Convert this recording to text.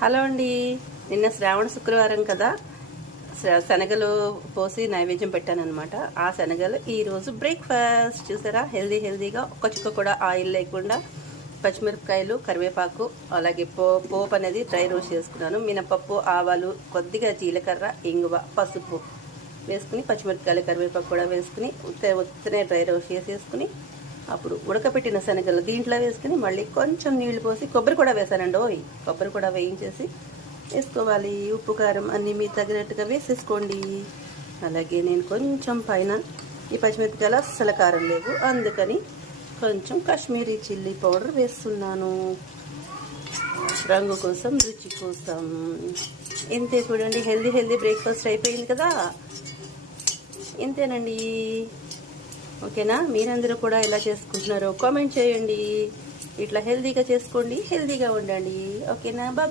Hello అండి. నిన్న శ్రావణ శుక్రవారం కదా, శనగలు పోసి నైవేద్యం పెట్టానన్నమాట. ఆ శనగలు ఈరోజు బ్రేక్ఫాస్ట్ చూసారా, హెల్దీగా ఒక్క చుక్క కూడా ఆయిల్ లేకుండా పచ్చిమిరపకాయలు, కరివేపాకు, అలాగే పోపు అనేది డ్రై రోస్ట్ చేసుకున్నాను. మినపప్పు, ఆవాలు, కొద్దిగా జీలకర్ర, ఇంగువ, పసుపు వేసుకుని, పచ్చిమిరపకాయలు, కరివేపాకు కూడా వేసుకుని ఉత్తనే డ్రై రోస్ట్ చేసేసుకుని, అప్పుడు ఉడకపెట్టిన శనగలు దీంట్లో వేసుకుని మళ్ళీ కొంచెం నీళ్లు పోసి, కొబ్బరి కూడా వేసానండి. కొబ్బరి కూడా వేయించేసి వేసుకోవాలి. ఉప్పు, కారం అన్నీ మీ తగినట్టుగా వేసేసుకోండి. అలాగే నేను కొంచెం పైన ఈ పచ్చిమిరపకాయలు అస్సలు కారం లేవు, అందుకని కొంచెం కాశ్మీరీ చిల్లీ పౌడర్ వేస్తున్నాను, రంగు కోసం, రుచి కోసం. ఇంతే చూడండి, హెల్దీ బ్రేక్ఫాస్ట్ అయిపోయింది కదా. ఇంతేనండి. ఓకేనా? మీరందరూ కూడా ఎలా చేసుకుంటున్నారో కామెంట్ చేయండి. ఇట్లా హెల్దీగా చేసుకోండి, హెల్దీగా ఉండండి. ఓకేనా? బాయ్.